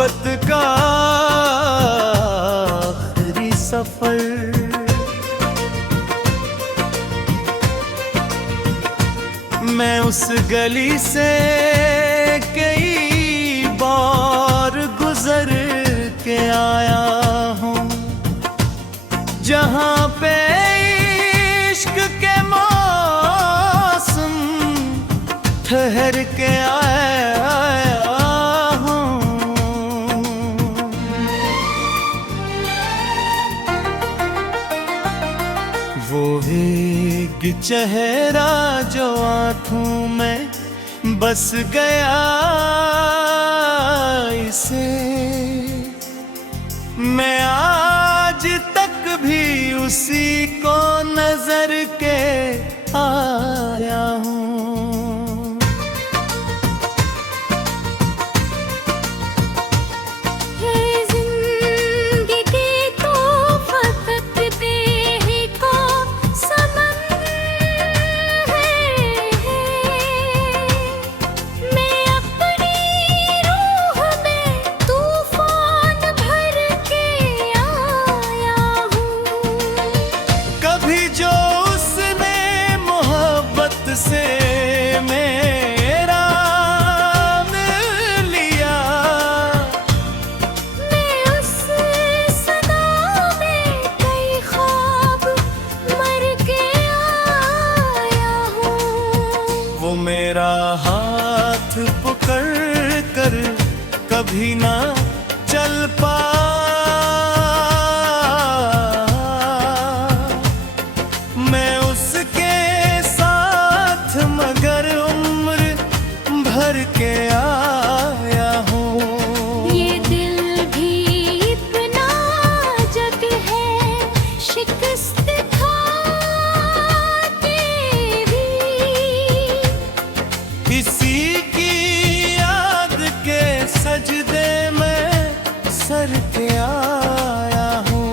मोहब्बत का आखिरी सफर। मैं उस गली से कई बार गुजर के आया हूँ, जहाँ पे इश्क के मौसम ठहर के आया हूँ। वो एक चेहरा जो आँखों में बस गया, इसे मैं आज तक भी उसी को नजर के आया हूँ। से मेरा मिल लिया, मैं उस सदा में कई ख्वाब मर के आया हूँ। वो मेरा हाथ पकड़ कर कभी ना चल पाया, मैं उसके मगर उम्र भर के आया हूँ। ये दिल भी इतना जग है, शिकस्त खा के भी इसी की याद के सजदे में सर के आया हूँ।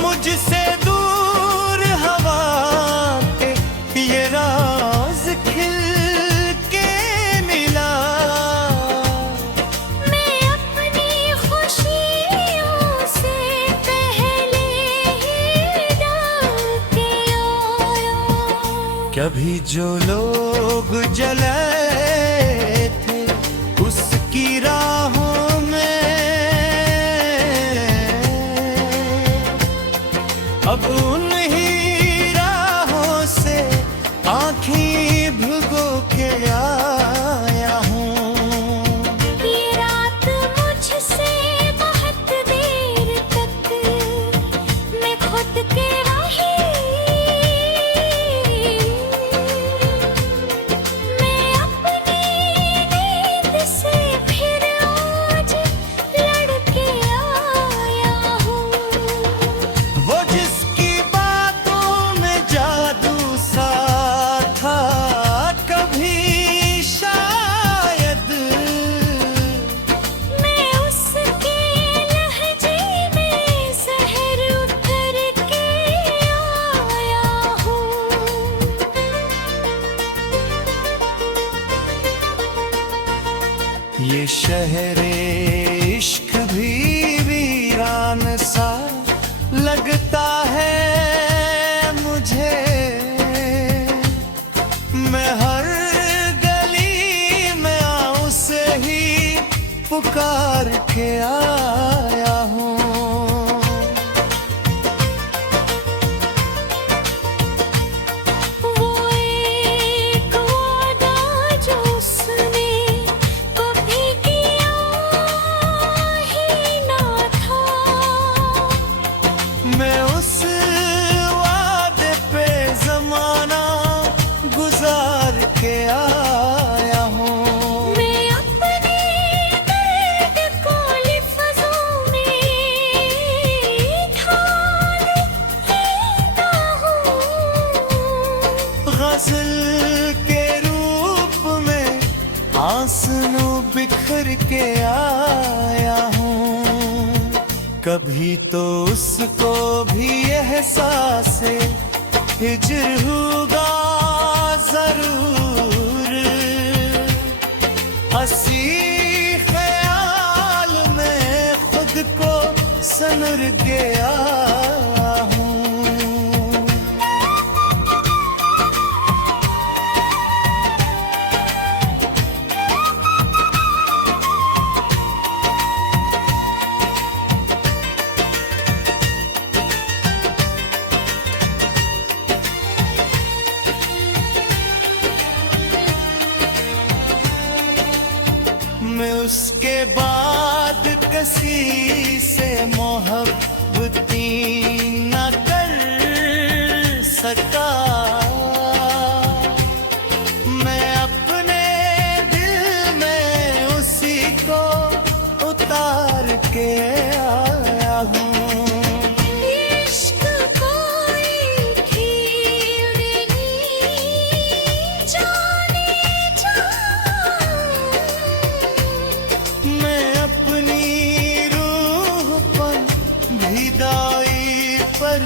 मुझसे दूर हवा के ये राज खिल के मिला, मैं अपनी खुशियों से पहले ही डाल के आया। कभी जो लोग जले थे उसकी राहों में अब उन्हीं राहों से आँखें भिगो के आया हूँ। ये रात मुझसे बहुत देर तक मैं खुद के रही, मैं अपनी नींद से फिर आज लड़ के आया हूँ। वो जिसकी बातों में जादू सा था कभी शायद, मैं उसके लहजे में जहर उतर के आया हूँ। ये शहरे इश्क भी वीरान सा लगता है मुझे, मैं हर गली में आऊं से ही पुकार के आया हूँ। वो एक वादा जो उसने कभी किया ही ना था, मैं उस वादे पे ज़माना जानू बिखर के आया हूँ। कभी तो उसको भी एहसास हिजर होगा जरूर। हंसी ख्याल में खुद को सनुर के आया हूँ। मैं उसके बाद किसी से मोहब्बती न कर सका। मैं अपने दिल में उसी को उतार के आया हूँ। इश्क कोई खेल नहीं जाने जा। मैं अपनी रूह पर विदाई पर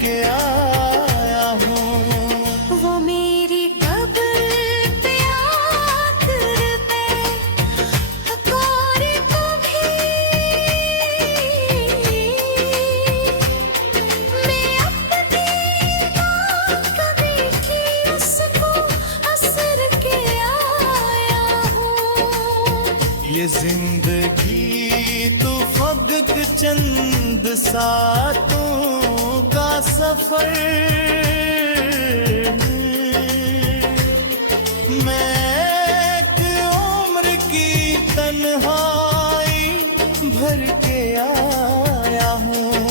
के आया हूँ। वो मेरी कब्र पे आकर पुकार को भी मैं अपनी कभी की उसको असर के आया हूँ। ये जिंदगी तो फकत चंद सातों का सफर। मैं एक उम्र की तन्हाई भर के आया हूँ।